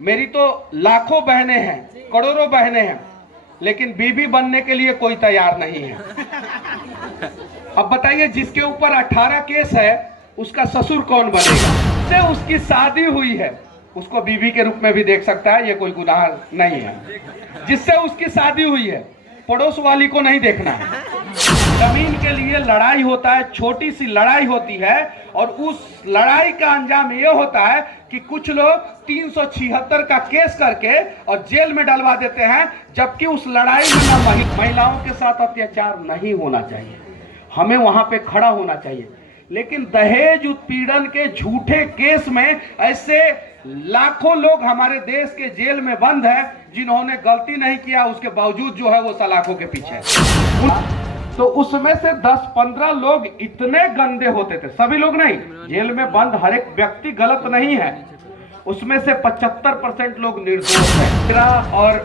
मेरी तो लाखों बहनें हैं, करोड़ों बहनें हैं, लेकिन बीबी बनने के लिए कोई तैयार नहीं है। अब बताइए, जिसके ऊपर 18 केस है उसका ससुर कौन बनेगा? से उसकी शादी हुई है उसको बीबी के रूप में भी देख सकता है, ये कोई गुनाह नहीं है। जिससे उसकी शादी हुई है पड़ोस वाली को नहीं देखना है। जमीन के लिए लड़ाई होता है, छोटी सी लड़ाई होती है, और उस लड़ाई का अंजाम यह होता है कि कुछ लोग 376 का केस करके और जेल में डलवा देते हैं, जबकि उस लड़ाई में महिलाओं के साथ अत्याचार नहीं होना चाहिए, हमें वहां पे खड़ा होना चाहिए। लेकिन दहेज उत्पीड़न के झूठे केस में ऐसे लाखों लोग हमारे देश के जेल में बंद हैं जिन्होंने गलती नहीं किया, उसके बावजूद जो है वो सलाखों के पीछे है। तो उसमें से 10-15 लोग इतने गंदे होते थे, सभी लोग नहीं, जेल में बंद हर एक व्यक्ति गलत नहीं है, उसमें से 75% लोग निर्दोष है। मेरा और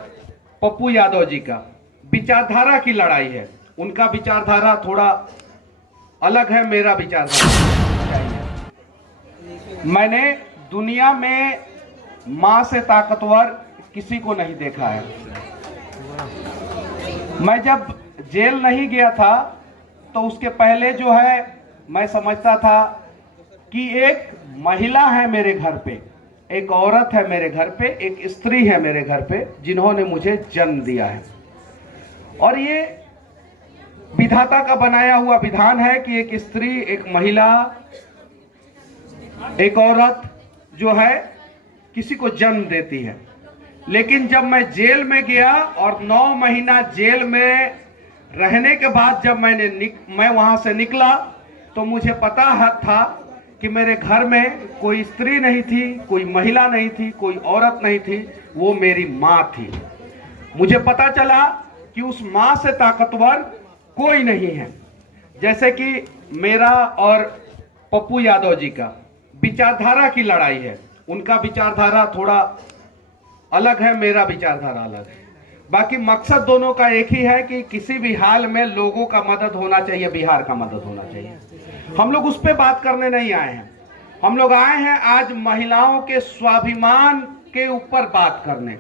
पप्पू यादव जी का विचारधारा की लड़ाई है, उनका विचारधारा थोड़ा अलग है, मेरा विचारधारा। मैंने दुनिया में मां से ताकतवर किसी को नहीं देखा है। मैं जब जेल नहीं गया था तो उसके पहले जो है मैं समझता था कि एक महिला है मेरे घर पे, एक औरत है मेरे घर पे, एक स्त्री है मेरे घर पे जिन्होंने मुझे जन्म दिया है। और ये विधाता का बनाया हुआ विधान है कि एक स्त्री, एक महिला, एक औरत जो है किसी को जन्म देती है। लेकिन जब मैं जेल में गया और 9 महीना जेल में रहने के बाद जब मैं वहां से निकला तो मुझे पता था कि मेरे घर में कोई स्त्री नहीं थी, कोई महिला नहीं थी, कोई औरत नहीं थी, वो मेरी माँ थी। मुझे पता चला कि उस माँ से ताकतवर कोई नहीं है। जैसे कि मेरा और पप्पू यादव जी का विचारधारा की लड़ाई है, उनका विचारधारा थोड़ा अलग है, मेरा विचारधारा अलग है। बाकी मकसद दोनों का एक ही है कि किसी भी हाल में लोगों का मदद होना चाहिए, बिहार का मदद होना चाहिए। हम लोग उस पर बात करने नहीं आए हैं, हम लोग आए हैं आज महिलाओं के स्वाभिमान के ऊपर बात करने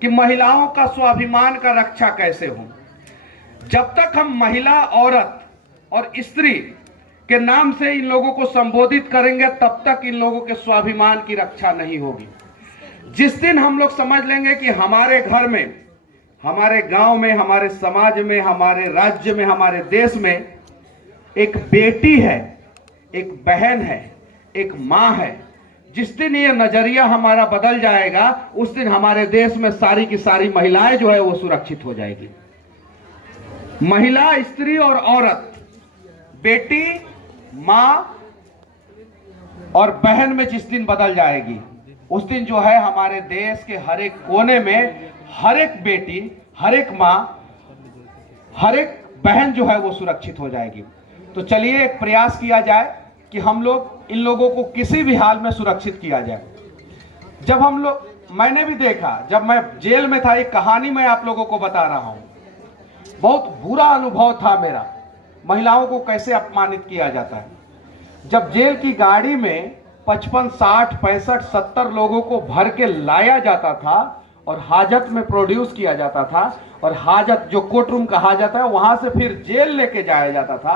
कि महिलाओं का स्वाभिमान का रक्षा कैसे हो। जब तक हम महिला, औरत और स्त्री के नाम से इन लोगों को संबोधित करेंगे तब तक इन लोगों के स्वाभिमान की रक्षा नहीं होगी। जिस दिन हम लोग समझ लेंगे कि हमारे घर में, हमारे गांव में, हमारे समाज में, हमारे राज्य में, हमारे देश में एक बेटी है, एक बहन है, एक मां है, जिस दिन ये नजरिया हमारा बदल जाएगा उस दिन हमारे देश में सारी की सारी महिलाएं जो है वो सुरक्षित हो जाएगी। महिला, स्त्री और औरत, बेटी, मां और बहन में जिस दिन बदल जाएगी उस दिन जो है हमारे देश के हर एक कोने में हर एक बेटी, हर एक मां, हर एक बहन जो है वो सुरक्षित हो जाएगी। तो चलिए एक प्रयास किया जाए कि हम लोग इन लोगों को किसी भी हाल में सुरक्षित किया जाए। जब हम लोग, मैंने भी देखा, जब मैं जेल में था, एक कहानी मैं आप लोगों को बता रहा हूं, बहुत बुरा अनुभव था मेरा, महिलाओं को कैसे अपमानित किया जाता है। जब जेल की गाड़ी में 55, 60, 65, 70 लोगों को भर के लाया जाता था और हाजत में प्रोड्यूस किया जाता था, और हाजत जो कोर्ट रूम का हाजत है वहां से फिर जेल लेके जाया जाता था,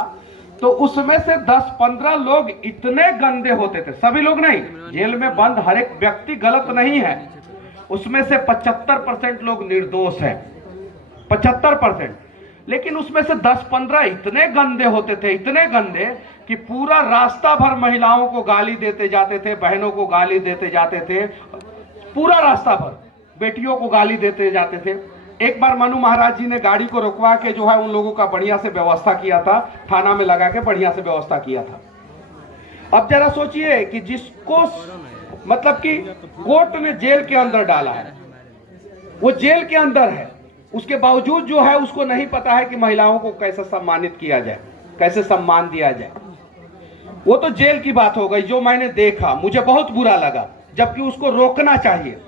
तो उसमें से 10-15 लोग इतने गंदे होते थे, सभी लोग नहीं, जेल में बंद हर एक व्यक्ति गलत नहीं है, उसमें से 75% लोग निर्दोष हैं, 75%। लेकिन उसमें से 10-15 इतने गंदे होते थे, इतने गंदे कि पूरा रास्ता भर महिलाओं को गाली देते जाते थे, बहनों को गाली देते जाते थे, पूरा रास्ता भर बेटियों को गाली देते जाते थे। एक बार मनु महाराज जी ने गाड़ी को रुकवा के जो है उन लोगों का बढ़िया से व्यवस्था किया था, थाना में लगा के बढ़िया से व्यवस्था किया था। अब जरा सोचिए कि जिसको मतलब कि कोर्ट ने जेल के अंदर डाला है, वो जेल के अंदर है, उसके बावजूद जो है उसको नहीं पता है कि महिलाओं को कैसे सम्मानित किया जाए, कैसे सम्मान दिया जाए। वो तो जेल की बात हो गई, जो मैंने देखा मुझे बहुत बुरा लगा, जबकि उसको रोकना चाहिए।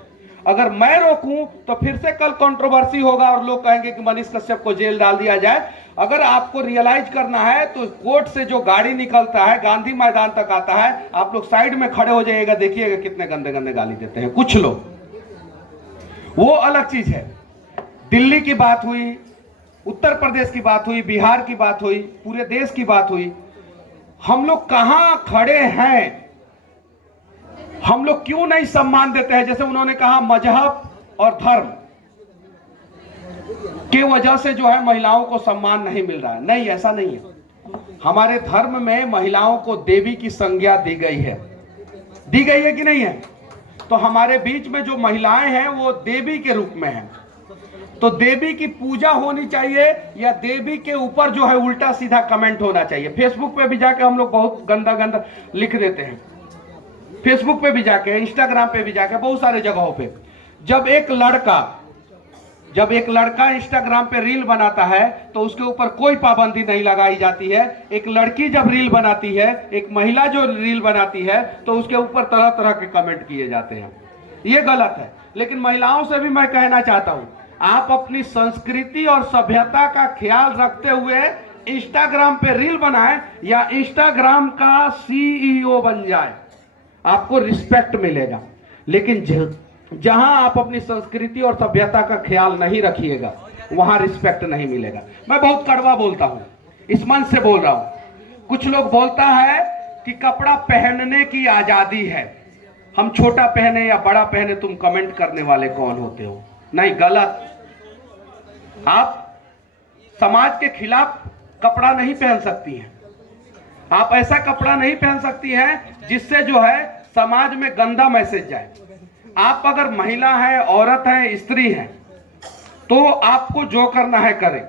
अगर मैं रोकूं तो फिर से कल कंट्रोवर्सी होगा और लोग कहेंगे कि मनीष कश्यप को जेल डाल दिया जाए। अगर आपको रियलाइज करना है तो कोर्ट से जो गाड़ी निकलता है गांधी मैदान तक आता है, आप लोग साइड में खड़े हो जाइएगा, देखिएगा कितने गंदे गंदे गाली देते हैं कुछ लोग। वो अलग चीज है। दिल्ली की बात हुई, उत्तर प्रदेश की बात हुई, बिहार की बात हुई, पूरे देश की बात हुई। हम लोग कहां खड़े हैं, हम लोग क्यों नहीं सम्मान देते हैं? जैसे उन्होंने कहा मजहब और धर्म की वजह से जो है महिलाओं को सम्मान नहीं मिल रहा है। नहीं, ऐसा नहीं है। हमारे धर्म में महिलाओं को देवी की संज्ञा दी गई है। दी गई है कि नहीं है? तो हमारे बीच में जो महिलाएं हैं वो देवी के रूप में हैं। तो देवी की पूजा होनी चाहिए या देवी के ऊपर जो है उल्टा सीधा कमेंट होना चाहिए? फेसबुक पे भी जाके हम लोग बहुत गंदा गंदा लिख देते हैं। फेसबुक पे भी जाके, इंस्टाग्राम पे भी जाके, बहुत सारे जगहों पे जब एक लड़का इंस्टाग्राम पे रील बनाता है तो उसके ऊपर कोई पाबंदी नहीं लगाई जाती है। एक लड़की जब रील बनाती है, एक महिला जो रील बनाती है, तो उसके ऊपर तरह तरह के कमेंट किए जाते हैं। ये गलत है। लेकिन महिलाओं से भी मैं कहना चाहता हूं, आप अपनी संस्कृति और सभ्यता का ख्याल रखते हुए इंस्टाग्राम पे रील बनाएं या इंस्टाग्राम का CEO बन जाए, आपको रिस्पेक्ट मिलेगा। लेकिन जहां आप अपनी संस्कृति और सभ्यता का ख्याल नहीं रखिएगा, वहां रिस्पेक्ट नहीं मिलेगा। मैं बहुत कड़वा बोलता हूं, इस मन से बोल रहा हूं। कुछ लोग बोलता है कि कपड़ा पहनने की आजादी है, हम छोटा पहने या बड़ा पहने, तुम कमेंट करने वाले कौन होते हो? नहीं, गलत। आप समाज के खिलाफ कपड़ा नहीं पहन सकती हैं। आप ऐसा कपड़ा नहीं पहन सकती हैं जिससे जो है समाज में गंदा मैसेज जाए। आप अगर महिला है, औरत है, स्त्री है, तो आपको जो करना है करें।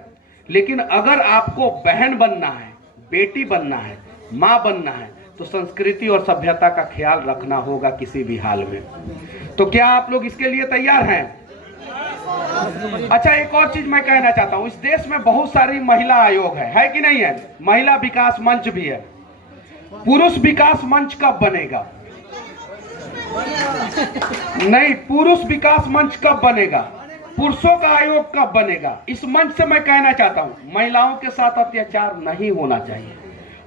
लेकिन अगर आपको बहन बनना है, बेटी बनना है, मां बनना है, तो संस्कृति और सभ्यता का ख्याल रखना होगा किसी भी हाल में। तो क्या आप लोग इसके लिए तैयार हैं? अच्छा, एक और चीज मैं कहना चाहता हूं। इस देश में बहुत सारी महिला आयोग है कि नहीं है? महिला विकास मंच भी है। पुरुष विकास मंच कब बनेगा? नहीं, पुरुष विकास मंच कब बनेगा? पुरुषों का आयोग कब बनेगा? इस मंच से मैं कहना चाहता हूं, महिलाओं के साथ अत्याचार नहीं होना चाहिए,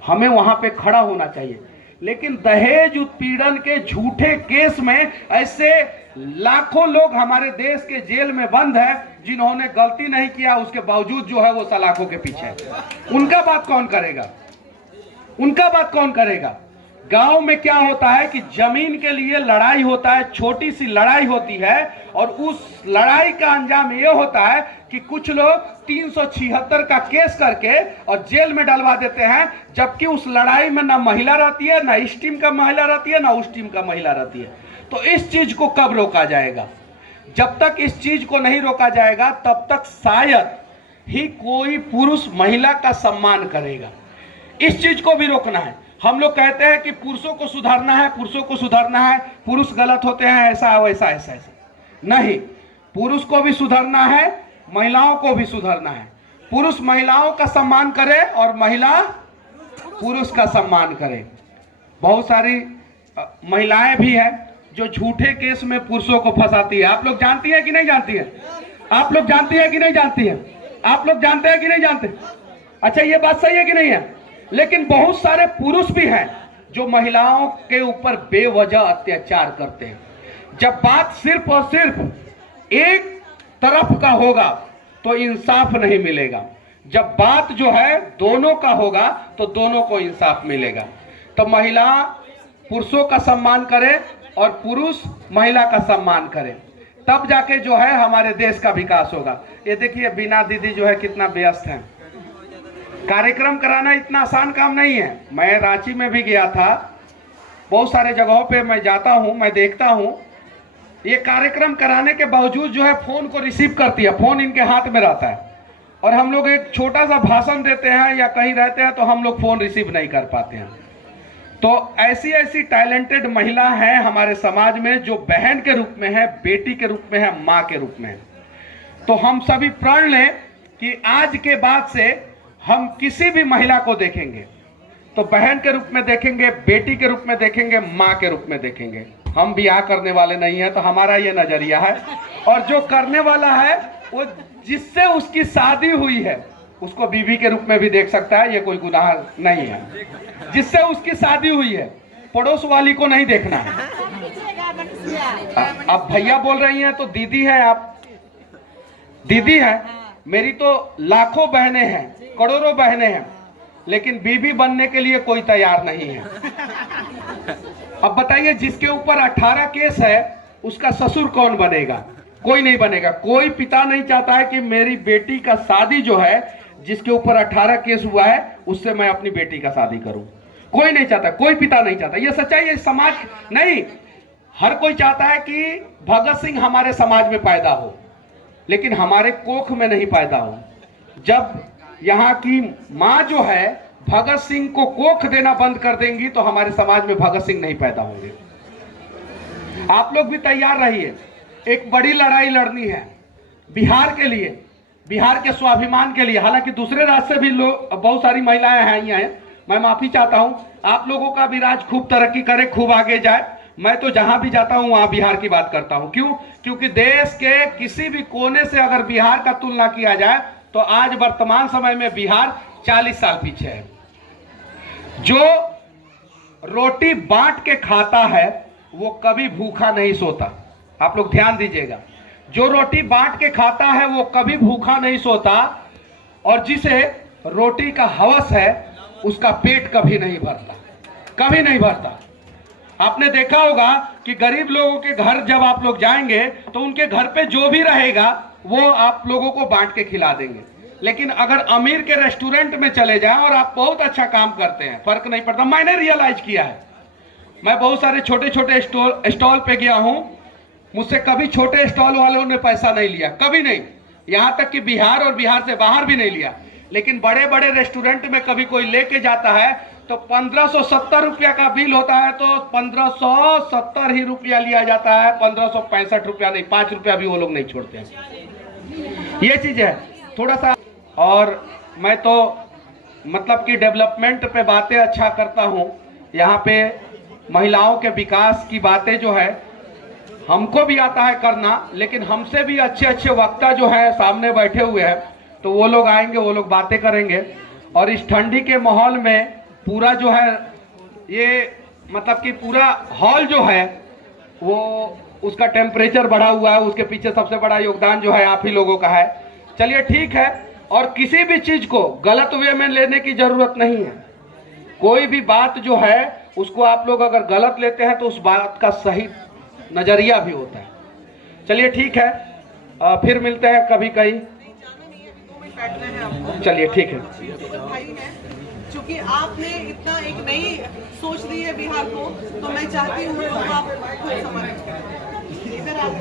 हमें वहां पे खड़ा होना चाहिए। लेकिन दहेज उत्पीड़न के झूठे केस में ऐसे लाखों लोग हमारे देश के जेल में बंद है जिन्होंने गलती नहीं किया, उसके बावजूद जो है वो सलाखों के पीछे। उनका बात कौन करेगा? उनका बात कौन करेगा? गांव में क्या होता है कि जमीन के लिए लड़ाई होता है, छोटी सी लड़ाई होती है, और उस लड़ाई का अंजाम यह होता है कि कुछ लोग 376 का केस करके और जेल में डलवा देते हैं, जबकि उस लड़ाई में ना महिला रहती है, ना इस टीम का महिला रहती है, ना उस टीम का महिला रहती है। तो इस चीज को कब रोका जाएगा? जब तक इस चीज को नहीं रोका जाएगा तब तक शायद ही कोई पुरुष महिला का सम्मान करेगा। इस चीज को भी रोकना है। हम लोग कहते हैं कि पुरुषों को सुधारना है, पुरुषों को सुधारना है, पुरुष गलत होते हैं, ऐसा वैसा ऐसा ऐसा। नहीं, पुरुष को भी सुधारना है, महिलाओं को भी सुधारना है। पुरुष महिलाओं का सम्मान करे और महिला पुरुष का सम्मान करे। बहुत सारी महिलाएं भी हैं जो झूठे केस में पुरुषों को फंसाती है। आप लोग जानती है कि नहीं जानती है? आप लोग जानती है कि नहीं जानती है? आप लोग जानते हैं कि नहीं जानते? अच्छा, ये बात सही है कि नहीं है? लेकिन बहुत सारे पुरुष भी हैं जो महिलाओं के ऊपर बेवजह अत्याचार करते हैं। जब बात सिर्फ और सिर्फ एक तरफ का होगा तो इंसाफ नहीं मिलेगा। जब बात जो है दोनों का होगा तो दोनों को इंसाफ मिलेगा। तो महिला पुरुषों का सम्मान करे और पुरुष महिला का सम्मान करे, तब जाके जो है हमारे देश का विकास होगा। ये देखिए, बीना दीदी जो है कितना व्यस्त है। कार्यक्रम कराना इतना आसान काम नहीं है। मैं रांची में भी गया था, बहुत सारे जगहों पे मैं जाता हूं, मैं देखता हूं, ये कार्यक्रम कराने के बावजूद जो है फोन को रिसीव करती है, फोन इनके हाथ में रहता है, और हम लोग एक छोटा सा भाषण देते हैं या कहीं रहते हैं तो हम लोग फोन रिसीव नहीं कर पाते हैं। तो ऐसी ऐसी टैलेंटेड महिला है हमारे समाज में जो बहन के रूप में है, बेटी के रूप में है, माँ के रूप में है। तो हम सभी प्रण लें कि आज के बाद से हम किसी भी महिला को देखेंगे तो बहन के रूप में देखेंगे, बेटी के रूप में देखेंगे, माँ के रूप में देखेंगे। हम ब्याह करने वाले नहीं है तो हमारा ये नजरिया है, और जो करने वाला है वो जिससे उसकी शादी हुई है उसको बीवी के रूप में भी देख सकता है, ये कोई गुनाह नहीं है। जिससे उसकी शादी हुई है, पड़ोस वाली को नहीं देखना है। अब भैया बोल रही हैं तो दीदी है, आप दीदी है। मेरी तो लाखों बहनें हैं, करोड़ों बहनें हैं, लेकिन बीबी बनने के लिए कोई तैयार नहीं है। अब बताइए, जिसके ऊपर 18 केस है उसका ससुर कौन बनेगा? कोई नहीं बनेगा। कोई पिता नहीं चाहता है कि मेरी बेटी का शादी जो है, जिसके ऊपर 18 केस हुआ है, उससे मैं अपनी बेटी का शादी करूं। कोई नहीं चाहता, कोई पिता नहीं चाहता। ये सच्चाई है। समाज नहीं, हर कोई चाहता है कि भगत सिंह हमारे समाज में पैदा हो, लेकिन हमारे कोख में नहीं पैदा हो। जब यहाँ की माँ जो है भगत सिंह को कोख देना बंद कर देंगी तो हमारे समाज में भगत सिंह नहीं पैदा होंगे। आप लोग भी तैयार रहिए। एक बड़ी लड़ाई लड़नी है बिहार के लिए, बिहार के स्वाभिमान के लिए। हालांकि दूसरे राज्य से भी लोग, बहुत सारी महिलाएं हैं। मैं माफी चाहता हूं। आप लोगों का भी राज खूब तरक्की करे, खूब आगे जाए। मैं तो जहां भी जाता हूं वहां बिहार की बात करता हूं। क्यों? क्योंकि देश के किसी भी कोने से अगर बिहार का तुलना किया जाए तो आज वर्तमान समय में बिहार 40 साल पीछे है। जो रोटी बांट के खाता है वो कभी भूखा नहीं सोता। आप लोग ध्यान दीजिएगा, जो रोटी बांट के खाता है वो कभी भूखा नहीं सोता, और जिसे रोटी का हवस है उसका पेट कभी नहीं भरता, कभी नहीं भरता। आपने देखा होगा कि गरीब लोगों के घर जब आप लोग जाएंगे तो उनके घर पे जो भी रहेगा वो आप लोगों को बांट के खिला देंगे। लेकिन अगर अमीर के रेस्टोरेंट में चले जाएं और आप बहुत अच्छा काम करते हैं, फर्क नहीं पड़ता। मैंने रियलाइज किया है, मैं बहुत सारे छोटे छोटे स्टॉल पे गया हूं, मुझसे कभी छोटे स्टॉल वालों ने पैसा नहीं लिया, कभी नहीं। यहां तक कि बिहार और बिहार से बाहर भी नहीं लिया। लेकिन बड़े बड़े रेस्टोरेंट में कभी कोई लेके जाता है तो 1570 रुपया का बिल होता है तो 1570 ही रुपया लिया जाता है, 1565 रुपया नहीं, 5 रुपया भी वो लोग नहीं छोड़ते हैं। ये चीज है थोड़ा सा। और मैं तो मतलब कि डेवलपमेंट पे बातें अच्छा करता हूं। यहाँ पे महिलाओं के विकास की बातें जो है हमको भी आता है करना, लेकिन हमसे भी अच्छे अच्छे वक्ता जो है सामने बैठे हुए हैं, तो वो लोग आएंगे, वो लोग बातें करेंगे। और इस ठंडी के माहौल में पूरा जो है ये मतलब कि पूरा हॉल जो है वो उसका टेम्परेचर बढ़ा हुआ है, उसके पीछे सबसे बड़ा योगदान जो है आप ही लोगों का है। चलिए ठीक है। और किसी भी चीज को गलत वे में लेने की जरूरत नहीं है। कोई भी बात जो है उसको आप लोग अगर गलत लेते हैं तो उस बात का सही नजरिया भी होता है। चलिए ठीक है, फिर मिलते हैं कभी कहीं। चलिए ठीक है। क्योंकि आपने इतना एक नई सोच दी है बिहार को, तो मैं चाहती हूँ आप खुद समझ इधर आप